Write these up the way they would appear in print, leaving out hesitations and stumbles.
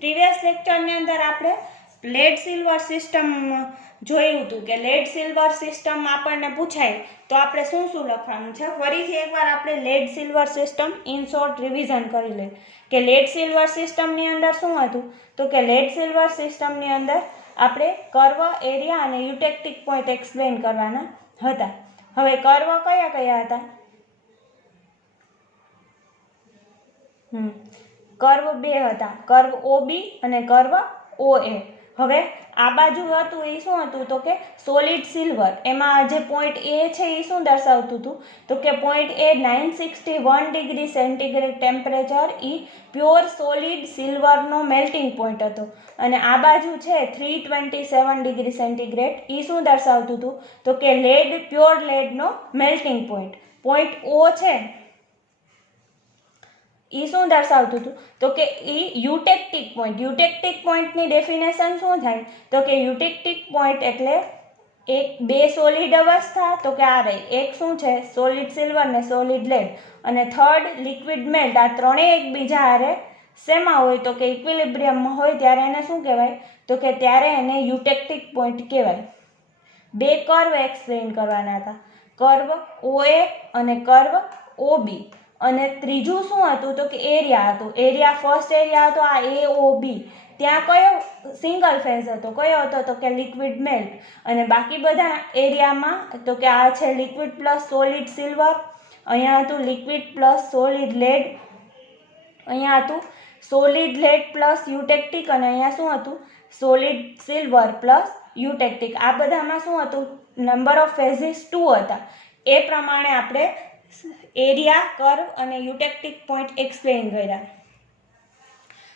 Previous લેક્ચરની અંદર આપણે lead silver system જોયું હતું કે લેડ સિલ્વર સિસ્ટમ આપણને પૂછાય તો આપણે શું શું લખવાનું છે. ફરીથી એકવાર આપણે lead silver system in short revision કરી લઈએ કે લેડ સિલ્વર સિસ્ટમની અંદર શું હતું. તો કે લેડ સિલ્વર સિસ્ટમની અંદર આપણે કર્વ, એરિયા અને યુટેક્ટિક પોઈન્ટ એક્સપ્લેન કરવાના હતા. હવે કર્વ કયા કયા હતા? કર્વ બે હતા, કર્વ ઓબી અને કર્વ ઓએ. હવે આ બાજુ હતું એ શું હતું? તો કે સોલિડ સિલ્વર. એમાં જે પોઈન્ટ એ છે એ શું દર્શાવતું હતું? તો કે પોઈન્ટ એ 961 ડિગ્રી સેન્ટીગ્રેડ ટેમ્પરેચર એ પ્યોર સોલિડ સિલ્વરનો મેલ્ટિંગ પોઈન્ટ હતો. અને આ બાજુ છે 327 ડિગ્રી સેન્ટીગ્રેડ, એ શું દર્શાવતું હતું? તો કે લેડ, પ્યોર લેડનો મેલ્ટિંગ પોઈન્ટ. પોઈન્ટ ઓ છે એ શું દર્શાવતું હતું? તો કે એ યુટેક્ટિક પોઈન્ટ. યુટેક્ટિક પોઈન્ટની ડેફિનેશન શું થાય? તો કે યુટેક્ટિક પોઈન્ટ એટલે બે સોલિડ અવસ્થા, તો કે આ રહી એક શું છે? સોલિડ સિલ્વર ને સોલિડ લેડ, અને થર્ડ લિક્વિડ મેલ્ટ. આ ત્રણેય એકબીજા હારે શેમાં હોય? તો કે ઇક્વિલિબ્રિયમમાં હોય ત્યારે એને શું કહેવાય? તો કે ત્યારે એને યુટેક્ટિક પોઈન્ટ કહેવાય. બે કર્વ એક્સપ્લેન કરવાના હતા, કર્વ ઓએ અને કર્વ ઓબી. અને ત્રીજું શું હતું? તો કે એરિયા હતું. એરિયા, ફર્સ્ટ એરિયા હતો આ એઓબી. ત્યાં કયો સિંગલ ફેઝ હતો? કયો હતો? તો કે લિક્વિડ મેલ્ટ. અને બાકી બધા એરિયામાં તો કે આ છે લિક્વિડ પ્લસ સોલિડ સિલ્વર, અહીંયા હતું લિક્વિડ પ્લસ સોલિડ લેડ, અહીંયા હતું સોલિડ લેડ પ્લસ યુટેક્ટિક, અને અહીંયા શું હતું? Solid silver plus eutectic. આ બધામાં શું હતું? નંબર ઓફ ફેઝિસ 2 હતા. એ પ્રમાણે આપણે એરિયા, કર્વ અને યુટેક્ટિક પોઈન્ટ એક્સપ્લેન કર્યા.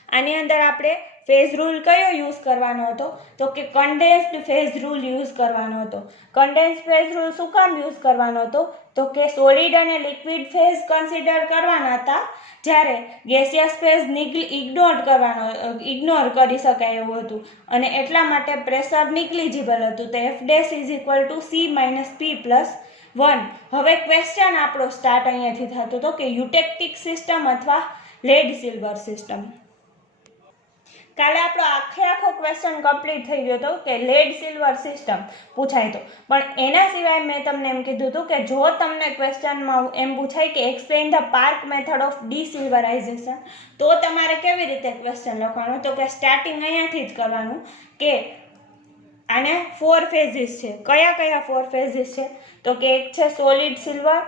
આની અંદર આપણે ફેઝ રૂલ કયો યુઝ કરવાનો હતો? તો કે કન્ડેન્સ્ડ ફેઝ રૂલ યુઝ કરવાનો હતો. કન્ડેન્સ્ડ ફેઝ રૂલ શું કામ યુઝ કરવાનો હતો? તો કે સોલિડ અને લિક્વિડ ફેઝ કન્સિડર કરવાના હતા, જ્યારે ગેસિયસ ફેઝ ઇગ્નોર કરી શકાય એવું હતું, અને એટલા માટે પ્રેશર નિગ્લિજિબલ હતું. તો F' = C - P+1. હવે ક્વેશ્ચન આપણો સ્ટાર્ટ અહીંયાથી થતો હતો કે યુટેક્ટિક સિસ્ટમ અથવા લેડ સિલ્વર સિસ્ટમ. કાલે આપણો આખો ક્વેશ્ચન કમ્પ્લીટ થઈ ગયો હતો કે લેડ સિલ્વર સિસ્ટમ પૂછાય તો. પણ એના સિવાય મેં તમને એમ કીધું હતું કે જો તમને ક્વેશ્ચનમાં એમ પૂછાય કે explain the Parkes method of desilverisation, તો તમારે કેવી રીતે ક્વેશ્ચન લખવાનું? તો કે સ્ટાર્ટિંગ અહીંયાથી જ કરવાનું કે આને 4 ફેઝિસ છે. કયા કયા 4 ફેઝિસ છે? તો કે એક છે solid silver,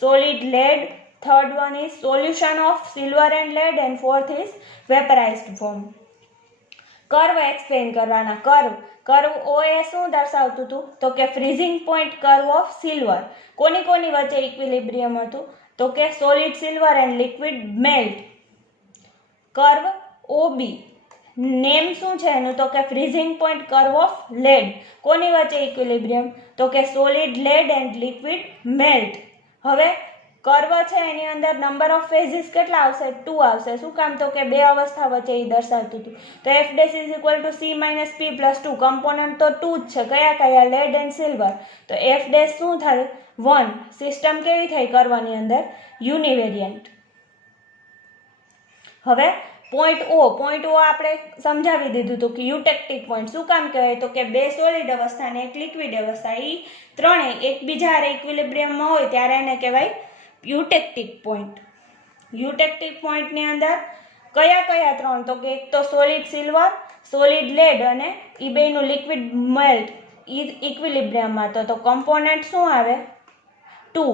solid lead, third one is solution of silver and lead, and fourth is vaporised form. Curve explain કરવાના. કર્વ ઓએ શું દર્શાવતું હતું? તો કે freezing point curve of silver. કોની વચ્ચે ઇક્વિલિબ્રિયમ હતું? તો કે solid silver and liquid melt. Curve O B name શું છે એનું? તો કે freezing point curve of lead. કોની વચ્ચે ઇક્વિલિબ્રિયમ? તો કે solid lead and liquid melt. હવે કર્વ છે એની અંદર નંબર ઓફ ફેઝિસ કેટલા આવશે? 2 આવશે. શું કામ? તો કે બે અવસ્થા વચ્ચે એ દર્શાવતું હતું. તો F' = C - P+2. કમ્પોનન્ટ તો 2 જ છે. કયા કયા? Lead and silver. તો F' શું થાય? 1. સિસ્ટમ કેવી થઈ કર્વની અંદર? યુનિવેરિયન્ટ. હવે પોઈન્ટ ઓ આપણે સમજાવી દીધું હતું કે યુટેક્ટિક પોઈન્ટ શું કામ કહેવાય? તો કે બે સોલિડ અવસ્થા અને એક લિક્વિડ અવસ્થા, એ ત્રણેય એકબીજા હારે ઇક્વિલિબ્રિયમમાં હોય ત્યારે એને કહેવાય યુટેક્ટિક પોઈન્ટ. યુટેક્ટિક પોઈન્ટની અંદર કયા કયા 3? તો કે એક તો સોલિડ સિલ્વર, સોલિડ લેડ અને એ બેનું લિક્વિડ મેલ્ટ ઇક્વિલિબ્રિયમમાં હતો. તો કમ્પોનન્ટ શું આવે? 2.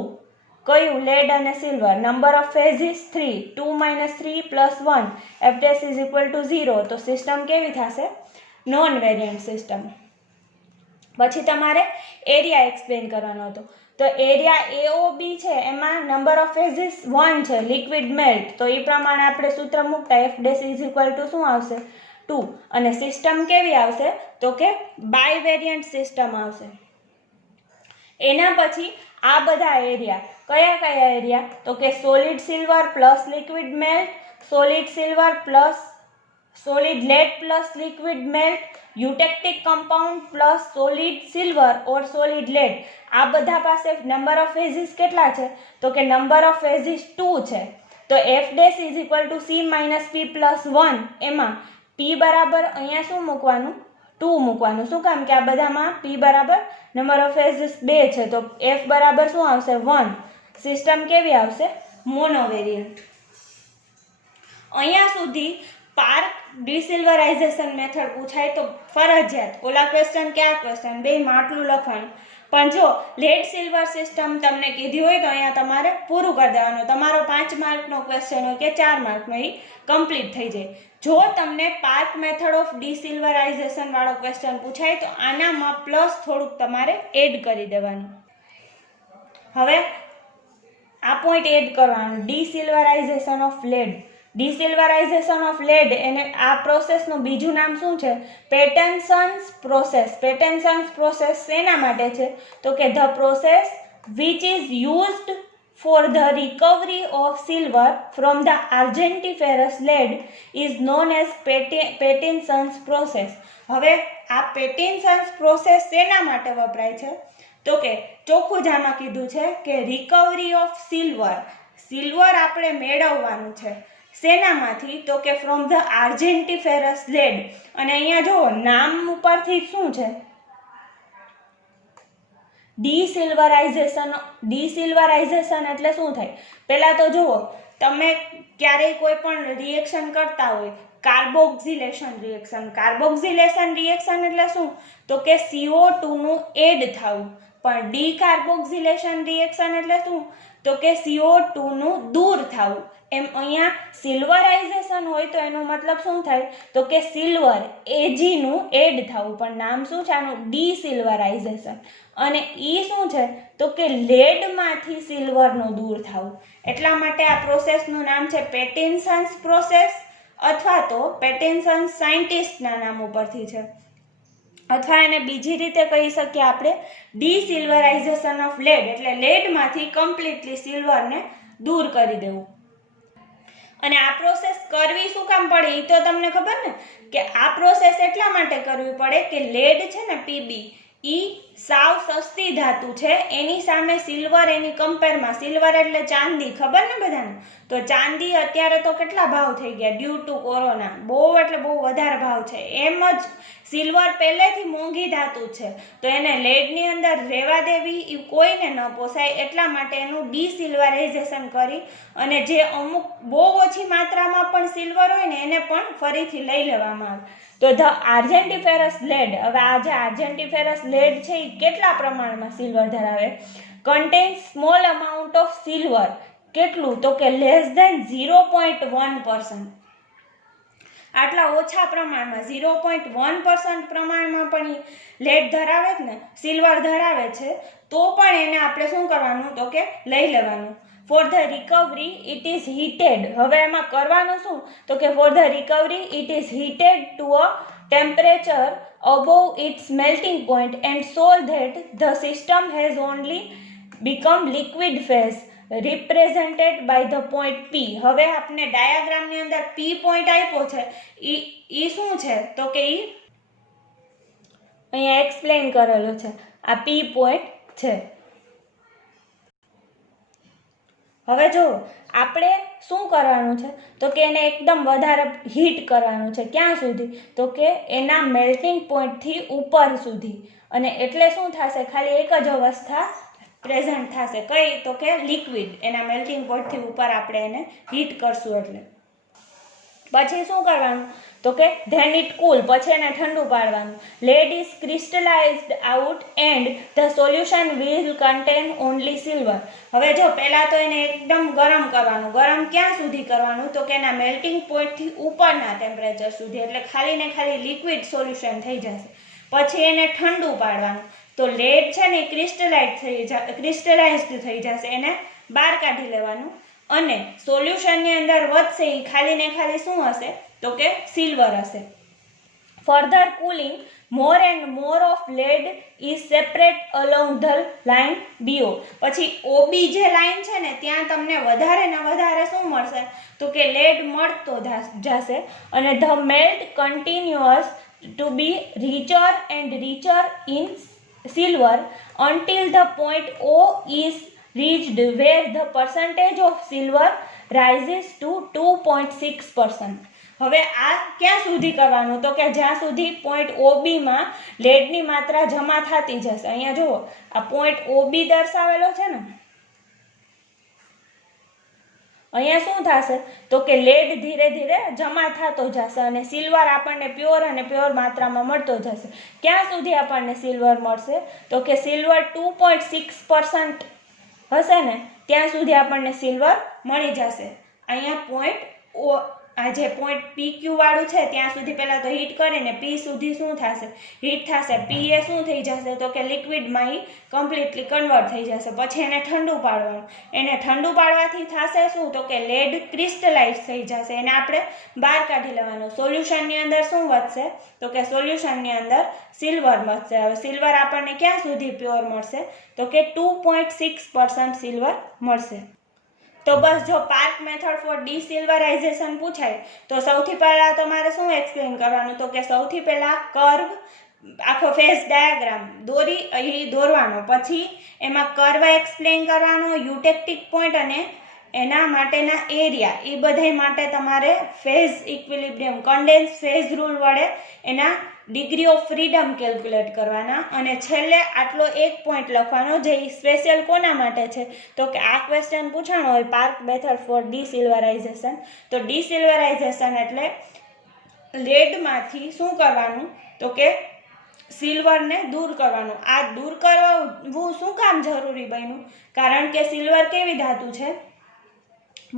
કયું? લેડ અને સિલ્વર. Number of ફેઝિસ 3. 2 - 3 + 1. F' = 0. તો સિસ્ટમ કેવી થશે? Non variant system. પછી તમારે એરિયા એક્સપ્લેન કરવાનો હતો. તો એરિયા એઓબી છે એમાં નંબર ઓફ ફેઝિસ 1 છે, લિક્વિડ મેલ્ટ. તો એ પ્રમાણે આપણે સૂત્ર મૂકતા F' = શું આવશે? 2. અને સિસ્ટમ કેવી આવશે? તો કે બાયવેરિયન્ટ સિસ્ટમ આવશે. એના પછી આ બધા એરિયા કયા કયા એરિયા? તો કે solid silver plus liquid melt, solid silver plus solid lead plus liquid melt, eutectic compound plus solid silver or solid lead. આ બધા પાસે નંબર ઓફ ફેઝિસ કેટલા છે? તો કે નંબર ઓફ ફેઝિસ 2 છે. તો F' = C - P+1. એમાં પી બરાબર અહીંયા શું મૂકવાનું 2 મૂકવાનું. શું કામ કે આ બધામાં પી બરાબર નંબર ઓફ ફેઝિસ 2 છે, તો એફ બરાબર શું આવશે 1. સિસ્ટમ કેવી આવશે? મોનોવેરિયન્ટ. અહીંયા સુધી પાર્ક ડિસિલ્વરાઇઝેશન મેથડ પૂછાય તો ફરજિયાત ઓલા ક્વેશ્ચન કે આ ક્વેશ્ચન બેમાં આટલું લખવાનું. પણ જો લેડ સિલ્વર સિસ્ટમ તમને કીધી હોય તો અહીંયા તમારે પૂરું કરી દેવાનું. તમારો 5 માર્કનો ક્વેશ્ચન હોય કે 4 માર્કનો એ કમ્પ્લીટ થઈ જાય. જો તમને પાર્ક મેથડ ઓફ ડિસિલ્વરાઇઝેશન વાળો ક્વેશ્ચન પૂછાય તો આનામાં પ્લસ થોડુંક તમારે એડ કરી દેવાનું. હવે આ પોઈન્ટ એડ કરવાનો, ડિસિલ્વરાઇઝેશન ઓફ લેડ. ડિસિલ્વરાઇઝેશન ઓફ લેડ એને આ પ્રોસેસનું બીજું નામ શું છે? પેટેન્સન્સ પ્રોસેસ. પેટેન્સન્સ પ્રોસેસ શેના માટે છે? તો કે the process which is used for the recovery of silver from the argentiferous lead is known as Pattinson's process. હવે આ પેટિન્સન્સ પ્રોસેસ શેના માટે વપરાય છે? તો કે ચોખ્ખું જ આમાં કીધું છે કે રિકવરી ઓફ સિલ્વર. સિલ્વર આપણે મેળવવાનું છે શેનામાંથી? તો કે ફ્રોમ ધ આર્જેન્ટિફેરસ લેડ. અને અહીંયા જુઓ નામ ઉપરથી શું છે? ડિસિલ્વરાઇઝેશન. ડિસિલ્વરાઇઝેશન એટલે શું થાય? પહેલાં તો જુઓ, તમે ક્યારેય કોઈ પણ રિએક્શન કરતા હોય, કાર્બોક્સિલેશન રિએક્શન. કાર્બોક્સિલેશન રિએક્શન એટલે શું? તો કે CO2 નું એડ થવું. પણ ડીકાર્બોક્સિલેશન રિએક્શન એટલે શું? તો કે CO2 નું દૂર થવું. એમ અહીંયા સિલ્વરાઇઝેશન હોય તો એનો મતલબ શું થાય? તો કે સિલ્વર Ag નું એડ થવું. પણ નામ શું છે આનું? ડિસિલ્વરાઇઝેશન. અને ઈ શું છે? તો કે લેડમાંથી સિલ્વરનું દૂર થવું. એટલા માટે આ પ્રોસેસનું નામ છે પેટિન્સન્સ પ્રોસેસ, અથવા તો પેટિન્સન્સ સાયન્ટિસ્ટના નામ ઉપરથી છે. અથવા એને બીજી રીતે કહી શકીએ આપણે ડિસિલ્વરાઇઝેશન ઓફ લેડ, એટલે લેડમાંથી કમ્પ્લીટલી સિલ્વરને દૂર કરી દેવું. અને આ પ્રોસેસ કરવી શું કામ પડે એ તો તમને ખબર ને, કે આ પ્રોસેસ એટલા માટે કરવી પડે કે લેડ છે ને પીબી ઈ સાવ સસ્તી ધાતુ છે, એની સામે સિલ્વર એની કમ્પેરમાં, સિલ્વર એટલે ચાંદી, ખબર ને બધાને? તો ચાંદી અત્યારે તો કેટલા ભાવ થઈ ગયા ડ્યુ ટુ કોરોના, બહુ એટલે બહુ વધારે ભાવ છે. એમ જ સિલ્વર પહેલેથી મોંઘી ધાતુ છે, તો એને લેડની અંદર રહેવા દેવી એ કોઈને ન પોસાય. એટલા માટે એનું ડિસિલ્વરાઇઝેશન કરી અને જે અમુક બહુ ઓછી માત્રામાં પણ સિલ્વર હોય ને એને પણ ફરીથી લઈ લેવામાં આવે. તો ધ આર્જેન્ટિફેરસ લેડ, હવે આ જે આર્જેન્ટિફેરસ લેડ છે એ કેટલા પ્રમાણમાં સિલ્વર ધરાવે? Contains small amount of silver. કેટલું? તો કે લેસ ધેન 0.1%. આટલા ઓછા પ્રમાણમાં 0.1% પ્રમાણમાં પણ લેડ ધરાવે જ ને, સિલ્વર ધરાવે છે, તો પણ એને આપણે શું કરવાનું? તો કે લઈ લેવાનું. Four the recovery it is heated. હવે એમાં કરવાનું શું? તો કે four the recovery it is heated to a temperature above its melting point and so that the system has only become liquid phase represented by the point P. હવે આપણે ડાયાગ્રામની અંદર P point આપ્યો છે, ઈ શું છે? તો કે ઈ અહીંયા એક્સપ્લેન કરેલો છે, આ P પોઈન્ટ છે. હવે જો આપણે શું કરવાનું છે? તો કે એને એકદમ વધારે હીટ કરવાનું છે. ક્યાં સુધી? તો કે એના મેલ્ટિંગ પોઈન્ટથી ઉપર સુધી. અને એટલે શું થશે? ખાલી એક જ અવસ્થા પ્રેઝન્ટ થશે. કઈ? તો કે લિક્વિડ. એના મેલ્ટિંગ પોઈન્ટથી ઉપર આપણે એને હીટ કરશું. એટલે પછી શું કરવાનું? તો કે ધેન ઇટ કૂલ. પછી એને ઠંડુ પાડવાનું. Lead is crystallised out and the solution will contain only silver. હવે જો પહેલાં તો એને એકદમ ગરમ કરવાનું. ગરમ ક્યાં સુધી કરવાનું? તો કે એના મેલ્ટિંગ પોઈન્ટથી ઉપરના ટેમ્પરેચર સુધી. એટલે ખાલી ને ખાલી લિક્વિડ સોલ્યુશન થઈ જશે. પછી એને ઠંડુ પાડવાનું. તો લેડ છે ને ક્રિસ્ટલાઇઝડ થઈ જશે, એને બહાર કાઢી લેવાનું. અને સોલ્યુશનની અંદર વધશે એ ખાલી ને ખાલી શું હશે? તો કે સિલ્વર હશે. Further cooling more and more of lead is separate along the line BO. પછી OB જે લાઇન છે ને ત્યાં તમને વધારે ને વધારે શું મળશે? તો કે લેડ મળતો જશે. અને the melt continuous to be richer and richer in silver until the point O is reached where the percentage of silver rises to 2.6%. હવે આ ક્યાં સુધી કરવાનું, તો કે જ્યાં સુધી પોઈન્ટ OBમાં લેડની માત્રા જમા થતી જશે. અહીંયા જુઓ આ પોઈન્ટ OB દર્શાવેલો છે ને, અહીંયા શું થશે તો કે લેડ ધીરે ધીરે જમા થતો જશે અને સિલ્વર આપણને પ્યોર અને પ્યોર માત્રામાં મળતો જશે. ક્યાં સુધી આપણને સિલ્વર મળશે, તો કે સિલ્વર 2.6% હશે ને ત્યાં સુધી આપણને સિલ્વર મળી જશે. અહીંયા પોઈન્ટ આ જે પોઈન્ટ PQ વાળું છે ત્યાં સુધી પહેલાં તો હીટ કરીને P સુધી શું થશે, હીટ થશે. P એ શું થઈ જશે તો કે લિક્વિડમાં કમ્પ્લીટલી કન્વર્ટ થઈ જશે. પછી એને ઠંડુ પાડવાનું. એને ઠંડુ પાડવાથી થશે શું તો કે લેડ ક્રિસ્ટલાઇઝ થઈ જશે. એને આપણે બહાર કાઢી લેવાનું. સોલ્યુશનની અંદર શું વધશે તો કે સોલ્યુશનની અંદર સિલ્વર વધશે. હવે સિલ્વર આપણને ક્યાં સુધી પ્યોર મળશે તો કે 2.6% સિલ્વર મળશે. તો બસ જો પાર્ક મેથડ ફોર ડિસિલ્વરાઇઝેશન પૂછાય તો સૌથી પહેલાં તમારે શું એક્સપ્લેન કરવાનું, તો કે સૌથી પહેલાં કર્વ આખો ફેઝ ડાયાગ્રામ દોરવાનો, પછી એમાં કર્વ એક્સપ્લેન કરવાનો, યુટેક્ટિક પોઈન્ટ અને એના માટેના એરિયા, એ બધા માટે તમારે phase equilibrium condense phase rule વડે એના ડિગ્રી ઓફ ફ્રીડમ કેલ્ક્યુલેટ કરવાના. અને છેલ્લે આટલો એક પોઈન્ટ લખવાનો જે સ્પેશિયલ કોના માટે છે તો કે આ ક્વેશ્ચન પૂછાણો હોય પાર્ક મેથડ ફોર ડિસિલ્વરાઇઝેશન. તો ડિસિલ્વરાઇઝેશન એટલે લેડમાંથી શું કરવાનું તો કે સિલ્વરને દૂર કરવાનું. આ દૂર કરવું શું કામ જરૂરી બન્યું, કારણ કે સિલ્વર કેવી ધાતુ છે,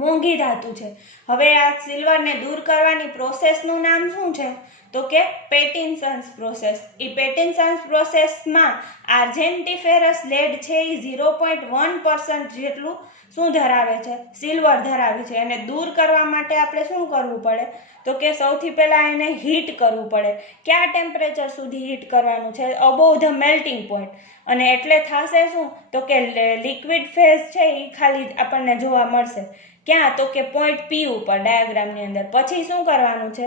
મોંઘી ધાતુ છે. હવે આ સિલ્વરને દૂર કરવાની પ્રોસેસનું નામ શું છે તો કે પેટિન્સન્સ પ્રોસેસ. એ પેટિન્સન્સ પ્રોસેસમાં આર્જેન્ટિફેરસ લેડ છે એ 0.1% જેટલું શું ધરાવે છે, સિલ્વર ધરાવે છે. એને દૂર કરવા માટે આપણે શું કરવું પડે તો કે સૌથી પહેલાં એને હીટ કરવું પડે. કયા ટેમ્પરેચર સુધી હીટ કરવાનું છે, અબોવ ધ મેલ્ટિંગ પોઈન્ટ. અને એટલે થશે શું તો કે લિક્વિડ ફેઝ છે એ ખાલી આપણને જોવા મળશે ક્યાં તો કે પોઈન્ટ P ઉપર ડાયાગ્રામની અંદર. પછી શું કરવાનું છે,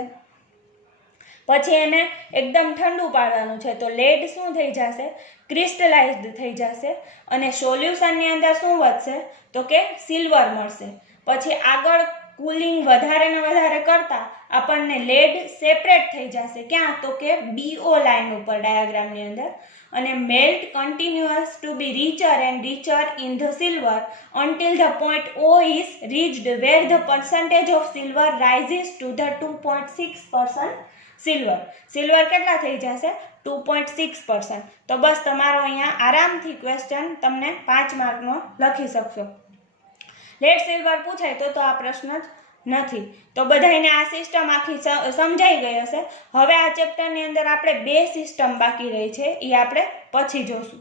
પછી એને એકદમ ઠંડુ પાડવાનું છે. તો લેડ શું થઈ જશે, ક્રિસ્ટલાઇઝ્ડ થઈ જશે અને સોલ્યુશનની અંદર શું વધશે તો કે સિલ્વર મળશે. પછી આગળ કુલિંગ વધારે ને વધારે કરતા આપણને લેડ સેપરેટ થઈ જશે ક્યાં તો કે BO લાઇન ઉપર ડાયાગ્રામની અંદર. અને melt continuous to be richer and richer in the silver until the point O is reached where the percentage of silver rises to the 2.6% silver. Silver કેટલા થઈ જશે 2.6%. તો બસ તમારો અહીંયા આરામથી ક્વેશ્ચન તમને 5 માર્કનો લખી શકશો. લેડ સિલ્વર પૂછાય તો આ પ્રશ્ન જ નથી. તો બધાને આ સિસ્ટમ આખી સમજાઈ ગઈ હશે. હવે આ ચેપ્ટરની અંદર આપણે 2 સિસ્ટમ બાકી રહી છે, એ આપણે પછી જોશું.